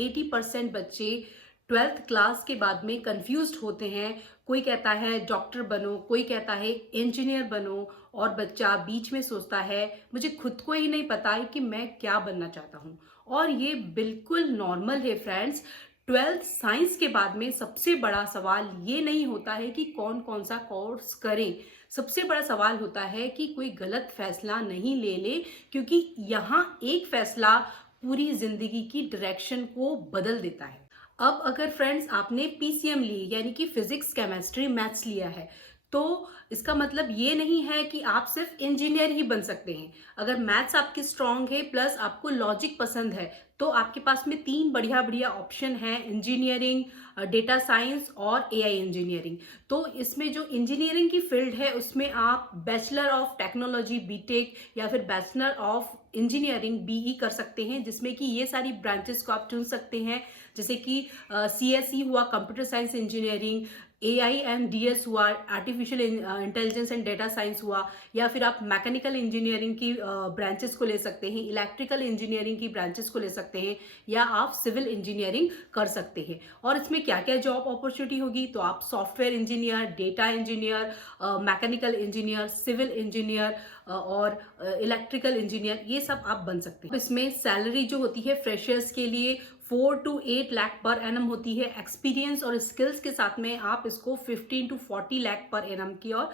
80% बच्चे 12th class के बाद में कंफ्यूज्ड होते हैं। कोई कहता है डॉक्टर बनो, कोई कहता है इंजीनियर बनो, और बच्चा बीच में सोचता है मुझे खुद को ही नहीं पता है कि मैं क्या बनना चाहता हूँ। और ये बिल्कुल नॉर्मल है फ्रेंड्स। 12th साइंस के बाद में सबसे बड़ा सवाल ये नहीं होता है कि कौन कौन सा कोर्स करें, सबसे बड़ा सवाल होता है कि कोई गलत फैसला नहीं ले ले, क्योंकि यहाँ एक फैसला पूरी जिंदगी की डायरेक्शन को बदल देता है। अब अगर फ्रेंड्स आपने पीसीएम ली यानी कि फिजिक्स केमिस्ट्री मैथ्स लिया है, तो इसका मतलब ये नहीं है कि आप सिर्फ इंजीनियर ही बन सकते हैं। अगर मैथ्स आपकी स्ट्रांग है प्लस आपको लॉजिक पसंद है, तो आपके पास में 3 बढ़िया बढ़िया ऑप्शन हैं, इंजीनियरिंग, डेटा साइंस और एआई इंजीनियरिंग। तो इसमें जो इंजीनियरिंग की फील्ड है उसमें आप बैचलर ऑफ टेक्नोलॉजी बीटेक या फिर बैचलर ऑफ इंजीनियरिंग बीई कर सकते हैं, जिसमें कि ये सारी ब्रांचेस को आप चुन सकते हैं, जैसे कि सीएसई हुआ कंप्यूटर साइंस इंजीनियरिंग, AIMDS हुआ artificial intelligence and data science हुआ, या फिर आप मैकेनिकल इंजीनियरिंग की ब्रांचेस को ले सकते हैं, इलेक्ट्रिकल इंजीनियरिंग की ब्रांचेस को ले सकते हैं, या आप सिविल इंजीनियरिंग कर सकते हैं। और इसमें क्या क्या जॉब अपॉर्चुनिटी होगी, तो आप software engineer, data engineer, mechanical engineer, civil engineer और इलेक्ट्रिकल इंजीनियर, ये सब आप बन सकते हैं। इसमें सैलरी जो होती है फ्रेशर्स के लिए 4 to 8 लाख पर एनम होती है। एक्सपीरियंस और स्किल्स के साथ में आप इसको 15 to 40 लाख पर एनम की और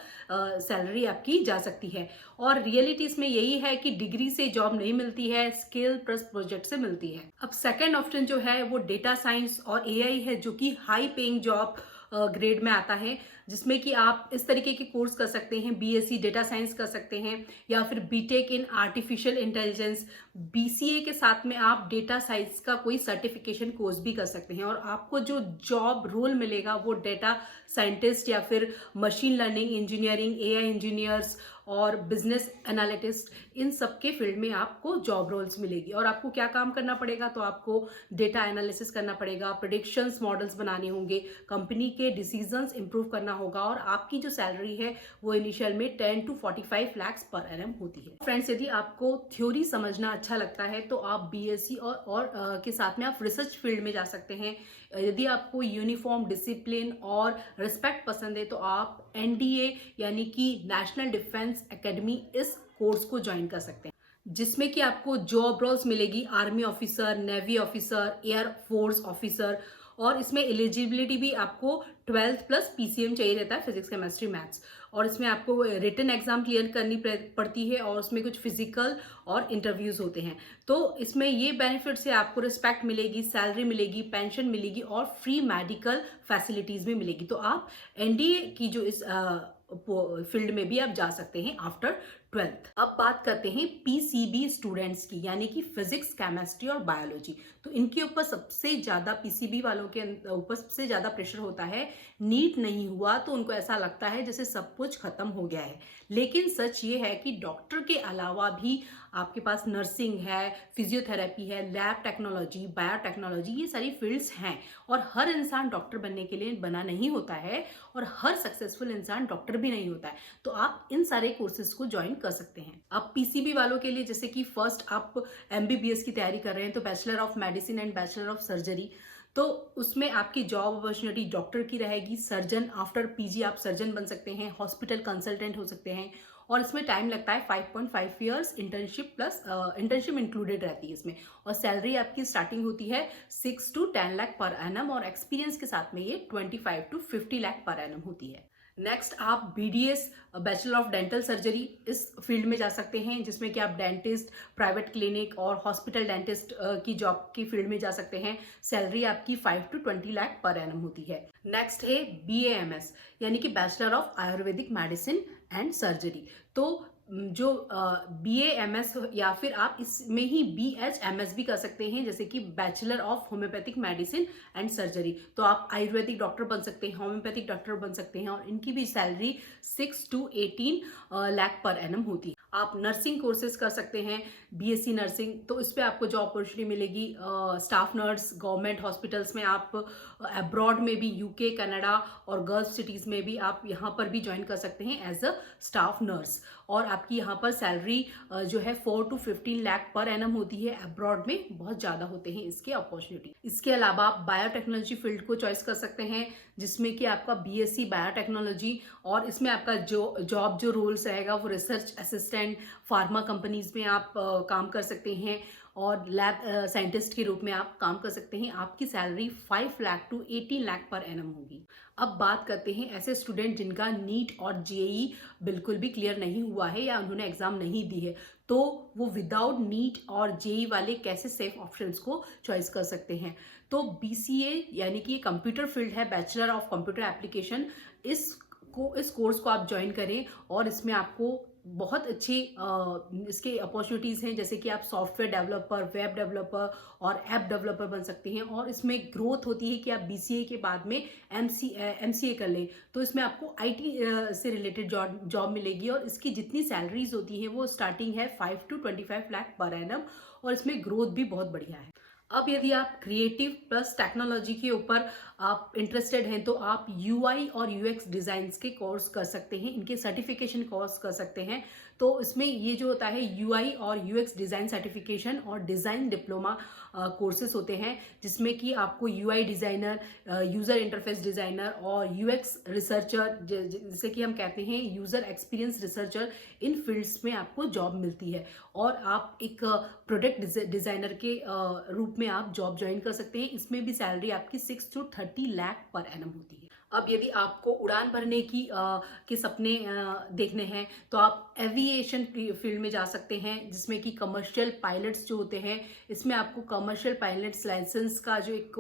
सैलरी आपकी जा सकती है। और रियलिटी इसमें यही है कि डिग्री से जॉब नहीं मिलती है, स्किल प्लस प्रोजेक्ट से मिलती है। अब सेकंड ऑप्शन जो है वो डेटा साइंस और एआई है, जो कि हाई पेइंग जॉब ग्रेड में आता है, जिसमें कि आप इस तरीके के कोर्स कर सकते हैं, बीएससी डेटा साइंस कर सकते हैं, या फिर B Tech in artificial intelligence, BCA के साथ में आप डेटा साइंस का कोई सर्टिफिकेशन कोर्स भी कर सकते हैं। और आपको जो जॉब रोल मिलेगा वो डेटा साइंटिस्ट या फिर machine learning engineering, AI engineers और बिजनेस एनालिटिस्ट, इन सब के फील्ड में आपको जॉब रोल्स मिलेगी। और आपको क्या काम करना पड़ेगा, तो आपको डेटा एनालिसिस करना पड़ेगा, प्रेडिक्शंस मॉडल्स बनाने होंगे, कंपनी के डिसीजंस इंप्रूव करना होगा, और आपकी जो सैलरी है वो इनिशियल में 10 to 45 लाख पर एनम होती है। फ्रेंड्स, यदि आपको थ्योरी समझना अच्छा लगता है तो आप बीएससी और के साथ में आप रिसर्च फील्ड में जा सकते हैं। यदि आपको यूनिफॉर्म डिसिप्लिन और रिस्पेक्ट पसंद है तो आप एनडीए यानी कि नेशनल डिफेंस एकेडमी, इस कोर्स को ज्वाइन कर सकते हैं, जिसमें कि आपको जॉब रोल्स मिलेगी army officer, navy officer, air force officer. और इसमें एलिजिबिलिटी भी आपको 12th प्लस पीसीएम चाहिए रहता है, फिजिक्स केमिस्ट्री मैथ्स। और इसमें आपको रिटन एग्जाम क्लियर करनी पड़ती है, और उसमें कुछ फिजिकल और इंटरव्यूज होते हैं। तो इसमें ये बेनिफिट्स है, आपको रिस्पेक्ट मिलेगी, सैलरी मिलेगी, पेंशन मिलेगी और फ्री मेडिकल फैसिलिटीज भी मिलेगी। तो आप एनडीए की जो इस फील्ड में भी आप जा सकते हैं आफ्टर 12th। अब बात करते हैं पीसीबी स्टूडेंट्स की, यानी कि फिजिक्स, केमिस्ट्री और बायोलॉजी। तो इनके ऊपर सबसे ज्यादा, पीसीबी वालों के ऊपर सबसे ज्यादा प्रेशर होता है। नीट नहीं हुआ तो उनको ऐसा लगता है जैसे सब कुछ खत्म हो गया है। लेकिन सच ये है कि डॉक्टर के अलावा भी आपके पास नर्सिंग है, फिजियोथेरेपी है, लैब टेक्नोलॉजी, बायोटेक्नोलॉजी, ये सारी फील्ड्स हैं। और हर इंसान डॉक्टर बनने के लिए बना नहीं होता है, और हर सक्सेसफुल इंसान डॉक्टर भी नहीं होता है। तो आप इन सारे कोर्सेज को ज्वाइन कर सकते हैं। अब पीसीबी वालों के लिए, जैसे कि फर्स्ट आप एमबीबीएस की तैयारी कर रहे हैं, तो bachelor of medicine and bachelor of surgery, तो उसमें आपकी जॉब अपॉर्चुनिटी डॉक्टर की रहेगी। सर्जन, आफ्टर पीजी आप सर्जन बन सकते हैं, हॉस्पिटल कंसल्टेंट हो सकते हैं। और इसमें टाइम लगता है 5.5 years, internship plus internship included रहती है इसमें। और सैलरी आपकी स्टार्टिंग होती है 6 to 10 लाख पर एनम, और एक्सपीरियंस के साथ में ये 25 to 50 लाख पर एनम होती है। नेक्स्ट आप BDS, bachelor of dental surgery, इस फील्ड में जा सकते हैं, जिसमें कि आप डेंटिस्ट, प्राइवेट क्लिनिक और हॉस्पिटल डेंटिस्ट की जॉब की फील्ड में जा सकते हैं। सैलरी आपकी 5 to 20 लाख पर एनम होती है। नेक्स्ट है बीएएमएस, यानी कि bachelor of Ayurvedic medicine and surgery. तो जो BAMS, या फिर आप इसमें ही BHMS भी कर सकते हैं, जैसे कि bachelor of homeopathic medicine and surgery. तो आप आयुर्वेदिक डॉक्टर बन सकते हैं, होम्योपैथिक डॉक्टर बन सकते हैं, और इनकी भी salary 6 to 18 lakh per annum होती है। आप नर्सिंग कोर्सेज कर सकते हैं, बीएससी नर्सिंग, तो इस पे आपको जॉब अपॉर्चुनिटी मिलेगी। स्टाफ नर्स गवर्नमेंट हॉस्पिटल्स में, आप अब्रॉड में भी, यूके, कनाडा और गल्फ सिटीज़ में भी आप यहाँ पर भी ज्वाइन कर सकते हैं एज अ स्टाफ नर्स। और आपकी यहाँ पर सैलरी जो है 4 to 15 लाख पर एनम होती है। अब्रॉड में बहुत ज़्यादा होते हैं इसके अपॉर्चुनिटी। इसके अलावा आप बायोटेक्नोलॉजी फील्ड को चॉइस कर सकते हैं, जिसमें कि आपका बीएससी बायोटेक्नोलॉजी, और इसमें आपका जो जॉब जो रोल्स रहेगा वो रिसर्च असिस्टेंट, फार्मा कंपनीज में आप काम कर सकते हैं और लैब साइंटिस्ट के रूप में आप काम कर सकते हैं। आपकी salary 5 lakh to 18 lakh per annum होगी। अब बात करते हैं ऐसे स्टूडेंट जिनका नीट और जेईई बिल्कुल भी क्लियर नहीं हुआ है या उन्होंने एग्जाम नहीं दी है, तो वो विदाउट नीट और जेईई वाले कैसे सेफ ऑप्शंस को चॉइस कर सकते हैं। तो बीसीए यानी कि ये कंप्यूटर फील्ड है, बैचलर ऑफ कंप्यूटर एप्लीकेशन, इस कोर्स को आप ज्वाइन करें और इसमें आपको बहुत अच्छी इसके अपॉर्चुनिटीज़ हैं, जैसे कि आप सॉफ्टवेयर डेवलपर, वेब डेवलपर और ऐप डेवलपर बन सकते हैं। और इसमें ग्रोथ होती है कि आप बीसीए के बाद में एमसीए कर लें, तो इसमें आपको आईटी से रिलेटेड जॉब मिलेगी और इसकी जितनी सैलरीज होती हैं वो स्टार्टिंग है 5 to 25 लाख पर एनम, और इसमें ग्रोथ भी बहुत बढ़िया है। अब यदि आप क्रिएटिव प्लस टेक्नोलॉजी के ऊपर आप इंटरेस्टेड हैं, तो आप यूआई और यूएक्स डिज़ाइंस के कोर्स कर सकते हैं, इनके सर्टिफिकेशन कोर्स कर सकते हैं। तो इसमें ये जो होता है यूआई और यूएक्स डिज़ाइन सर्टिफिकेशन और डिज़ाइन डिप्लोमा कोर्सेज होते हैं, जिसमें कि आपको UI designer, user interface designer और यूएक्स रिसर्चर, जैसे कि हम कहते हैं यूज़र एक्सपीरियंस रिसर्चर, इन फील्ड्स में आपको जॉब मिलती है और आप एक प्रोडक्ट डिज़ाइनर के रूप में आप जॉब ज्वाइन कर सकते हैं। इसमें भी सैलरी आपकी 6 to 30 लाख पर एनम होती है। अब यदि आपको उड़ान भरने के सपने देखने हैं, तो आप एविएशन फील्ड में जा सकते हैं, जिसमें कि कमर्शियल पायलट्स जो होते हैं, इसमें आपको कमर्शियल पायलट्स लाइसेंस का जो एक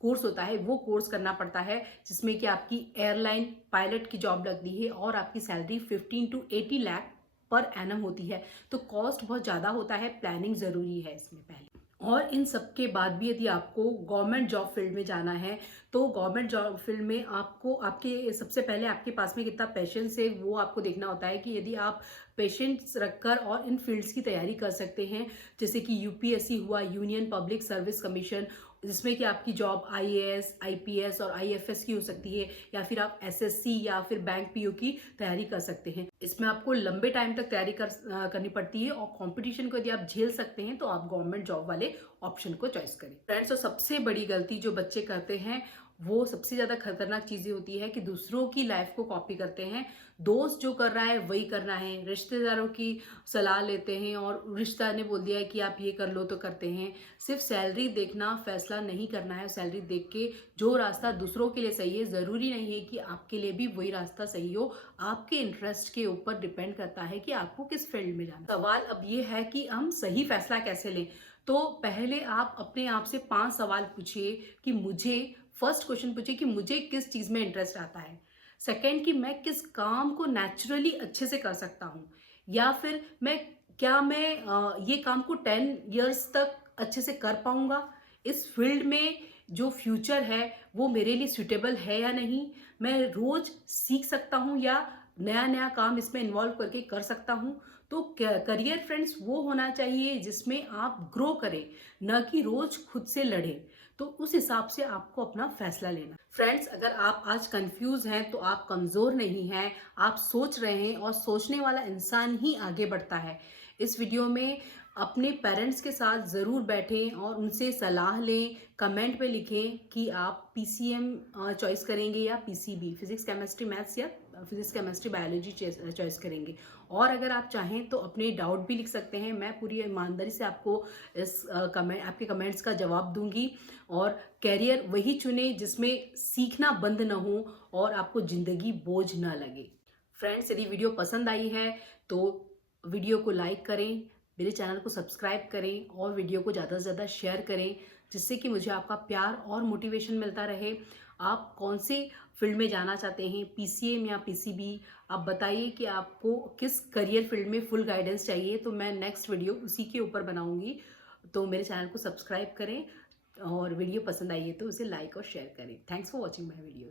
कोर्स होता है वो कोर्स करना पड़ता है, जिसमें कि आपकी एयरलाइन पायलट की जॉब लगती है और आपकी salary 15 to 80 lakh per annum होती है। तो कॉस्ट बहुत ज़्यादा होता है, प्लानिंग ज़रूरी है इसमें पहले। और इन सब के बाद भी यदि आपको गवर्नमेंट जॉब फील्ड में जाना है, तो गवर्नमेंट जॉब फील्ड में आपको आपके सबसे पहले आपके पास में कितना पेशेंस है वो आपको देखना होता है, कि यदि आप पेशेंस रखकर और इन फील्ड्स की तैयारी कर सकते हैं, जैसे कि यूपीएससी हुआ, यूनियन पब्लिक सर्विस कमीशन, जिसमें कि आपकी जॉब आईएएस, आईपीएस और आईएफएस की हो सकती है, या फिर आप एसएससी या फिर बैंक पीओ की तैयारी कर सकते हैं। इसमें आपको लंबे टाइम तक तैयारी करनी पड़ती है और कंपटीशन को यदि आप झेल सकते हैं तो आप गवर्नमेंट जॉब वाले ऑप्शन को चॉइस करें। फ्रेंड्स, तो सबसे बड़ी गलती जो बच्चे करते हैं, वो सबसे ज़्यादा खतरनाक चीज़ें होती है कि दूसरों की लाइफ को कॉपी करते हैं। दोस्त जो कर रहा है वही करना है, रिश्तेदारों की सलाह लेते हैं और रिश्तेदार ने बोल दिया है कि आप ये कर लो तो करते हैं। सिर्फ सैलरी देखना फैसला नहीं करना है, सैलरी देख के जो रास्ता दूसरों के लिए सही है, ज़रूरी नहीं है कि आपके लिए भी वही रास्ता सही हो। आपके इंटरेस्ट के ऊपर डिपेंड करता है कि आपको किस फील्ड में जाना। सवाल अब ये है कि हम सही फैसला कैसे लें। तो पहले आप अपने आप से 5 सवाल पूछिए कि मुझे, फर्स्ट क्वेश्चन पूछिए कि मुझे किस चीज़ में इंटरेस्ट आता है। सेकंड, कि मैं किस काम को नेचुरली अच्छे से कर सकता हूँ, या फिर मैं ये काम को 10 इयर्स तक अच्छे से कर पाऊंगा। इस फील्ड में जो फ्यूचर है वो मेरे लिए सूटेबल है या नहीं, मैं रोज सीख सकता हूँ या नया नया काम इसमें इन्वॉल्व करके कर सकता हूँ। तो करियर फ्रेंड्स वो होना चाहिए जिसमें आप ग्रो करें, न कि रोज खुद से लड़ें। तो उस हिसाब से आपको अपना फैसला लेना। फ्रेंड्स, अगर आप आज कंफ्यूज हैं तो आप कमज़ोर नहीं हैं, आप सोच रहे हैं और सोचने वाला इंसान ही आगे बढ़ता है। इस वीडियो में अपने पेरेंट्स के साथ ज़रूर बैठें और उनसे सलाह लें, कमेंट पे लिखें कि आप पीसीएम चॉइस करेंगे या पीसीबी, फिजिक्स केमिस्ट्री मैथ्स, या फिजिक्स केमिस्ट्री बायोलॉजी चॉइस करेंगे। और अगर आप चाहें तो अपने डाउट भी लिख सकते हैं, मैं पूरी ईमानदारी से आपको आपके कमेंट्स का जवाब दूंगी। और कैरियर वही चुने जिसमें सीखना बंद ना हो और आपको ज़िंदगी बोझ ना लगे। फ्रेंड्स, यदि वीडियो पसंद आई है तो वीडियो को लाइक करें, मेरे चैनल को सब्सक्राइब करें और वीडियो को ज़्यादा से ज़्यादा शेयर करें, जिससे कि मुझे आपका प्यार और मोटिवेशन मिलता रहे। आप कौन से फील्ड में जाना चाहते हैं, पीसीएम या पीसीबी, आप बताइए कि आपको किस करियर फील्ड में फुल गाइडेंस चाहिए, तो मैं नेक्स्ट वीडियो उसी के ऊपर बनाऊंगी। तो मेरे चैनल को सब्सक्राइब करें और वीडियो पसंद आई है तो उसे लाइक और शेयर करें। Thanks for watching my video.